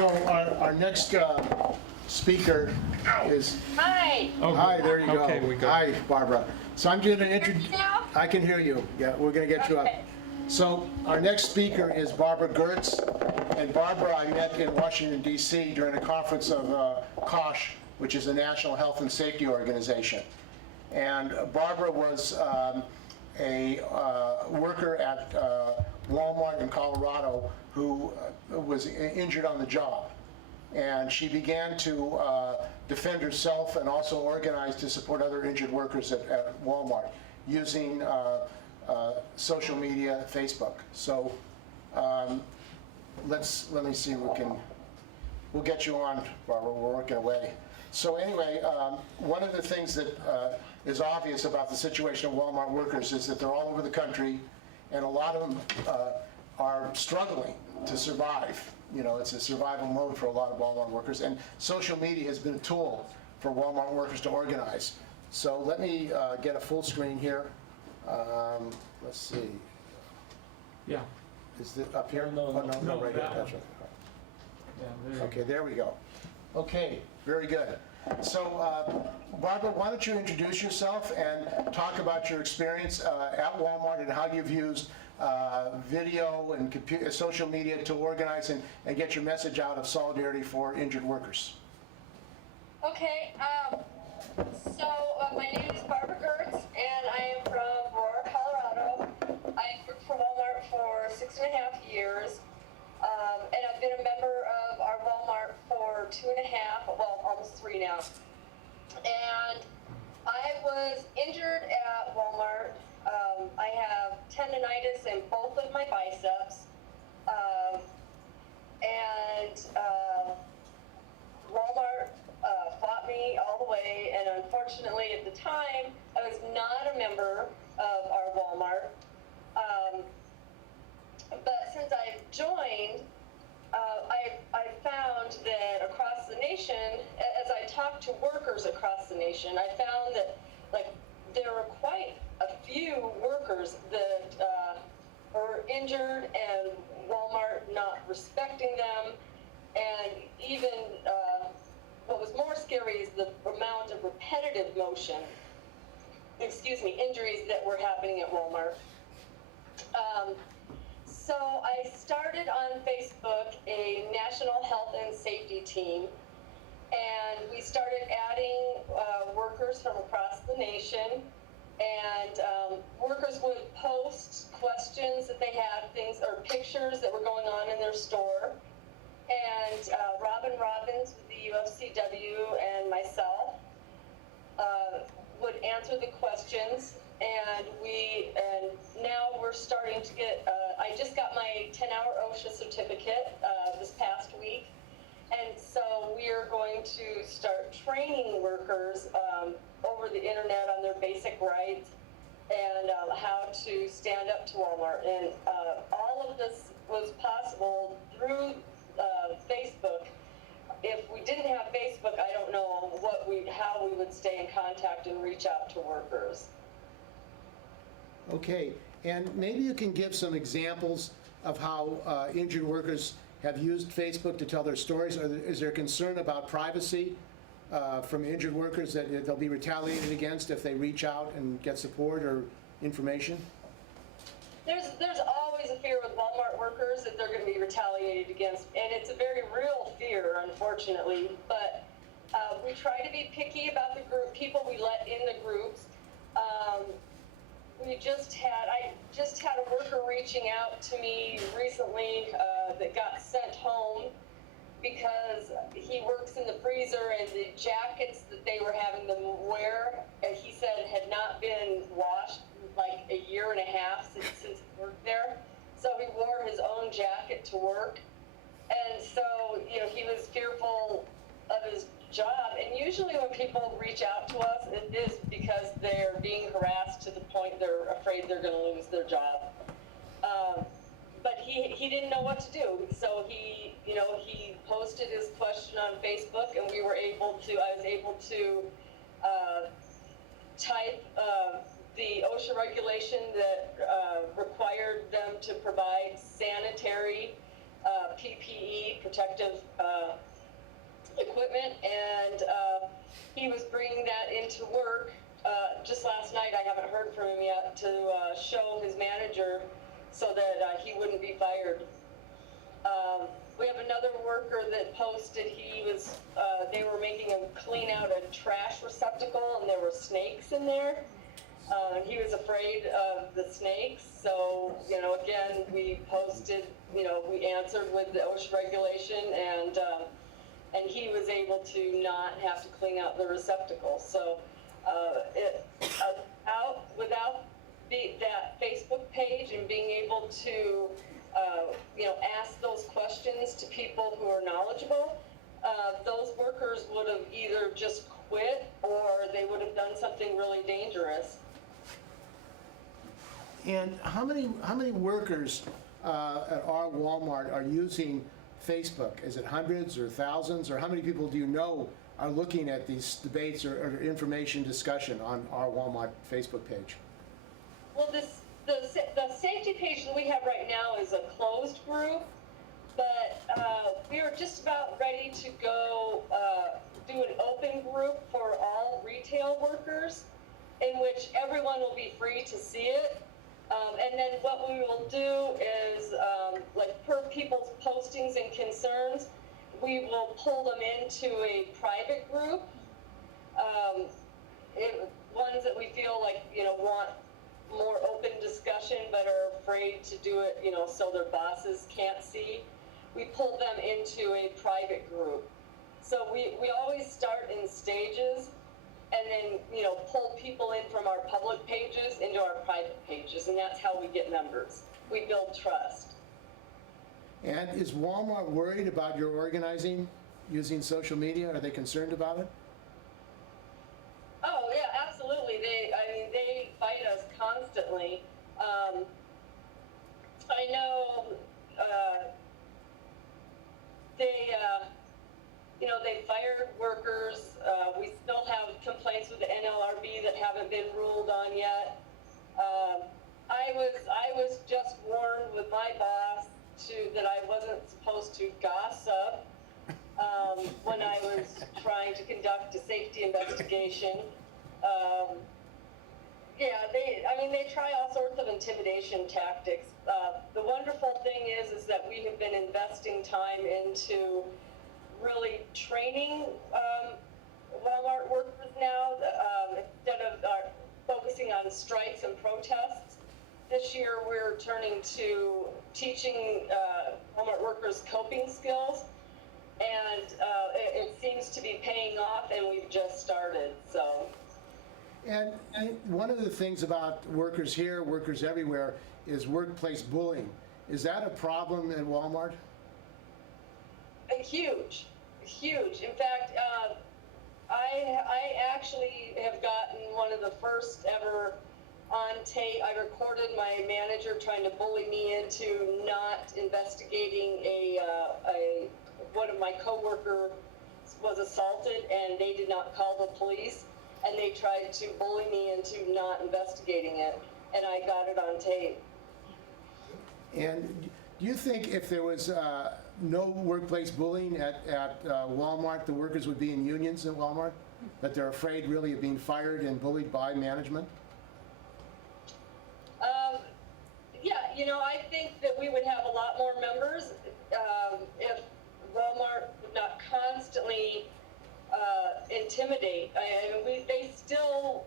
So our next speaker is. Hi. Oh, Hi, there you go. Okay, we go. Hi, Barbara. So I'm going to Hear me introduce. now? I can hear you. Yeah, we're going to get you up. Okay. So our next speaker is Barbara Gertz. And Barbara I met in Washington, D.C. during a conference of COSH, which is the National Health and Safety Organization. And Barbara was a worker at Walmart in Colorado who was injured on the job. And she began to defend herself and also organize to support other injured workers at Walmart using social media, Facebook. So let me see if we'll get you on, Barbara, we're working away. So anyway, one of the things that is obvious about the situation of Walmart workers is that they're all over the country, and a lot of them are struggling to survive. You know, it's a survival mode for a lot of Walmart workers, and social media has been a tool for Walmart workers to organize. So let me get a full screen here. Let's see. Yeah. Is it up here? No, Oh, no, no, right here. that That's one. right. Yeah, there you Okay, there we go. Okay, very good. So, Barbara, why don't you introduce yourself and talk about your experience at Walmart and how you've used video and social media to organize and get your message out of solidarity for injured workers. Okay. So my name is Barbara Gertz, and I am from Aurora, Colorado. I worked for Walmart for 6.5 years, and I've been a member of our Walmart for 2.5, well, almost 3 now. And I was injured at Walmart. I have tendonitis in both of my biceps, and Walmart fought me all the way, and unfortunately at the time I was not a member of our Walmart, but since I've joined, I found that across the nation, as I talked to workers across the nation, I found that there were quite a few workers that were injured and Walmart not respecting them, and even what was more scary is the amount of repetitive injuries that were happening at Walmart. So I started on Facebook a national health and safety team, and we started adding workers from across the nation, and workers would post questions that they had, things or pictures that were going on in their store, and Robin Robbins with the UFCW and myself would answer the questions, and now we're starting to get, I just got my 10-hour OSHA certificate this past week, and so we are going to start training workers over the internet on their basic rights and how to stand up to Walmart. And all of this was possible through Facebook. If we didn't have Facebook, I don't know how we would stay in contact and reach out to workers. Okay, and maybe you can give some examples of how injured workers have used Facebook to tell their stories. Is there concern about privacy from injured workers that they'll be retaliated against if they reach out and get support or information? There's always a fear with Walmart workers that they're going to be retaliated against, and it's a very real fear, unfortunately. But we try to be picky about the people we let in the groups. I just had a worker reaching out to me recently that got sent home because he works in the freezer, and the jackets that they were having them wear, and he said had not been washed like a year and a half since he worked there. So he wore his own jacket to work, and so he was fearful of his job. And usually when people reach out to us, it is because they're being harassed to the point they're afraid they're going to lose their job. But he didn't know what to do, so he posted his question on Facebook, and I was able to type the OSHA regulation that required them to provide sanitary PPE, protective equipment, and he was bringing that into work. Just last night, I haven't heard from him yet, to show his manager so that he wouldn't be fired. We have another worker that posted they were making him clean out a trash receptacle and there were snakes in there. And he was afraid of the snakes. So, again, we posted, we answered with the OSHA regulation, and he was able to not have to clean out the receptacle. So, without that Facebook page and being able to, ask those questions to people who are knowledgeable, those workers would have either just quit or they would have done something really dangerous. And how many workers at our Walmart are using Facebook? Is it hundreds or thousands, or how many people do you know are looking at these debates or information discussion on our Walmart Facebook page? Well, the safety page that we have right now is a closed group, but we are just about ready to go do an open group for all retail workers, in which everyone will be free to see it. And then what we will do is, per people's postings and concerns, we will pull them into a private group. Ones that we feel want more open discussion but are afraid to do it, so their bosses can't see. We pull them into a private group. So we always start in stages, and then, pull people in from our public pages into our private pages, and that's how we get members. We build trust. And is Walmart worried about your organizing using social media? Are they concerned about it? Oh, yeah, absolutely. They fight us constantly. I know they fired workers. We still have complaints with the NLRB that haven't been ruled on yet. I was just warned with my boss that I wasn't supposed to gossip when I was trying to conduct a safety investigation. They try all sorts of intimidation tactics. The wonderful thing is that we have been investing time into really training Walmart workers now, instead of focusing on strikes and protests. This year we're turning to teaching Walmart workers coping skills, and it seems to be paying off, and we've just started, so. And one of the things about workers here, workers everywhere, is workplace bullying. Is that a problem at Walmart? Huge. In fact, I actually have gotten one of the first ever on tape. I recorded my manager trying to bully me into not investigating one of my coworkers was assaulted, and they did not call the police, and they tried to bully me into not investigating it, and I got it on tape. And do you think if there was no workplace bullying at Walmart, the workers would be in unions at Walmart? That they're afraid really of being fired and bullied by management? I think that we would have a lot more members if Walmart would not constantly intimidate. They still,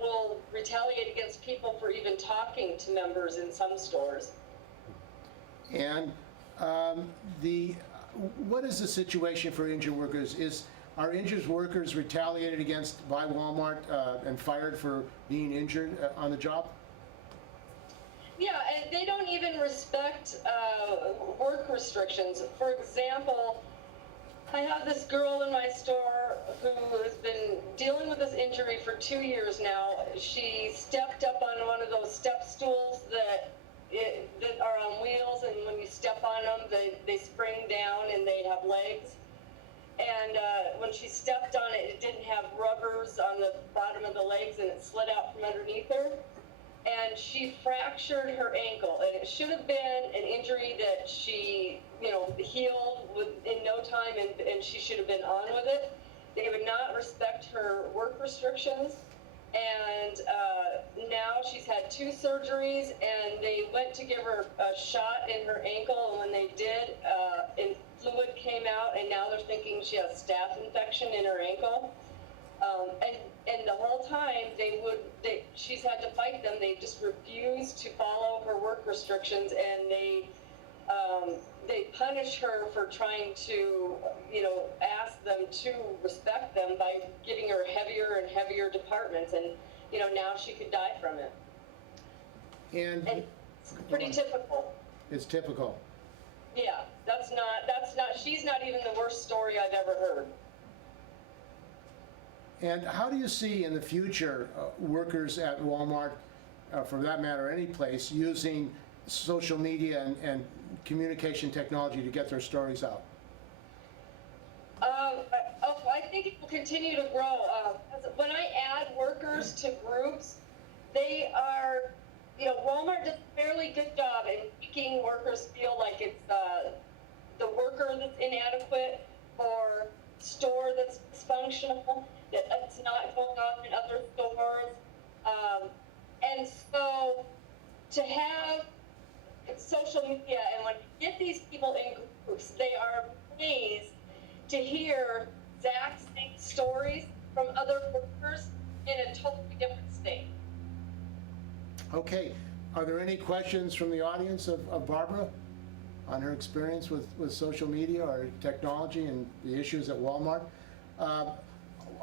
will retaliate against people for even talking to members in some stores. And what is the situation for injured workers? Are injured workers retaliated against by Walmart and fired for being injured on the job? Yeah, and they don't even respect work restrictions. For example, I have this girl in my store who has been dealing with this injury for 2 years now. She stepped up on one of those step stools that are on wheels, and when you step on them, they spring down and they have legs. And when she stepped on it, it didn't have rubbers on the bottom of the legs, and it slid out from underneath her. And she fractured her ankle, and it should have been an injury that she healed in no time, and she should have been on with it. They would not respect her work restrictions. And now she's had 2 surgeries, and they went to give her a shot in her ankle, and when they did, and fluid came out, and now they're thinking she has staph infection in her ankle. And the whole time she's had to fight them. They just refused to follow her work restrictions, and they punish her for trying to, ask them to respect them by giving her heavier and heavier departments, and now she could die from it. And It's pretty typical. it's typical. Yeah, that's not. She's not even the worst story I've ever heard. And how do you see in the future workers at Walmart, for that matter, any place, using social media and communication technology to get their stories out? I think it will continue to grow. When I add workers to groups, they are, Walmart does a fairly good job in making workers feel like it's the worker that's inadequate or store that's dysfunctional, that it's not going on in other stores. And so to have social media, and when you get these people in groups, they are amazed to hear exact same stories from other workers in a totally different state. Okay, are there any questions from the audience of Barbara on her experience with social media or technology and the issues at Walmart?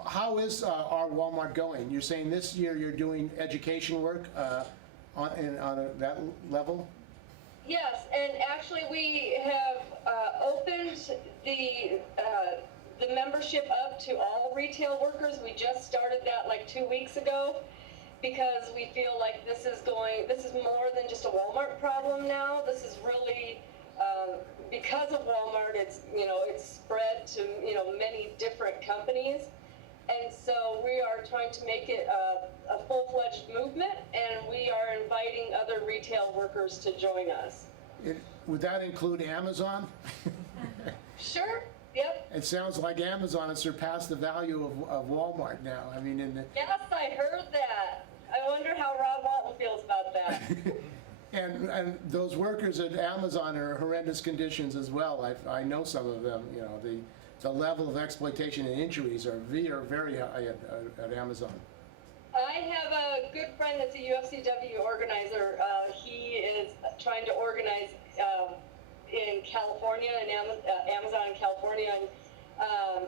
How is our Walmart going? You're saying this year you're doing education work on that level? Yes, and actually we have opened the membership up to all retail workers. We just started that like 2 weeks ago because we feel like this is more than just a Walmart problem now. This is really, because of Walmart, it's spread to, many different companies. And so we are trying to make it a full-fledged movement, and we are inviting other retail workers to join us. Would that include Amazon? Sure, yep. It sounds like Amazon has surpassed the value of Walmart now. I mean, Yes, I heard that. I wonder how Rob Walton feels about that. and those workers at Amazon are horrendous conditions as well. I know some of them. The level of exploitation and injuries are very high at Amazon. I have a good friend that's a UFCW organizer. He is trying to organize in California, in Amazon in California, and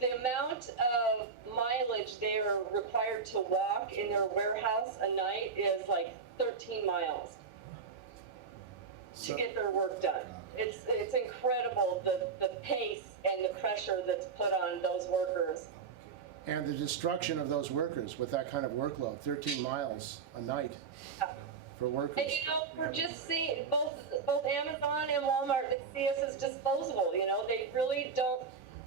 the amount of mileage they are required to walk in their warehouse a night is like 13 miles to get their work done. It's incredible, the pace and the pressure that's put on those workers. And the destruction of those workers with that kind of workload, 13 miles a night for workers. And we're just seeing both Amazon and Walmart, they see us as disposable. They really don't.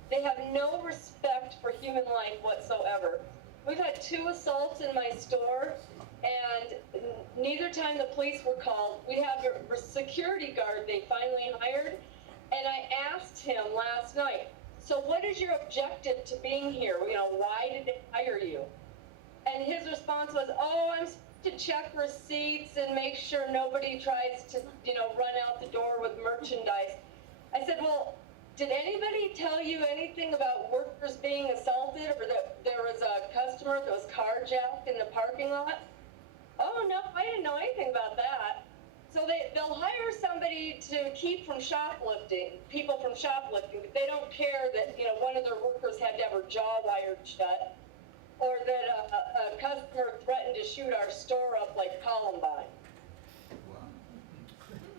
They have no respect for human life whatsoever. We've had 2 assaults in my store, and neither time the police were called. We have a security guard they finally hired, and I asked him last night, so what is your objective to being here? Why did they hire you? And his response was, I'm supposed to check receipts and make sure nobody tries to, run out the door with merchandise. I said, well, did anybody tell you anything about workers being assaulted, or that there was a customer that was carjacked in the parking lot? Oh, no, I didn't know anything about that. So they'll hire somebody to keep people from shoplifting, but they don't care that, one of their workers had to have her jaw wired shut, or that a customer threatened to shoot our store up like Columbine.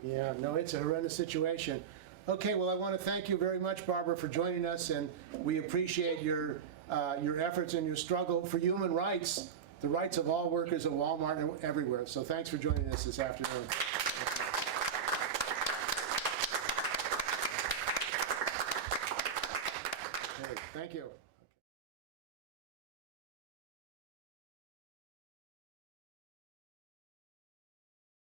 Yeah, no, it's a horrendous situation. Okay, well, I want to thank you very much, Barbara, for joining us, and we appreciate your efforts and your struggle for human rights, the rights of all workers at Walmart and everywhere. So thanks for joining us this afternoon. Okay, thank you.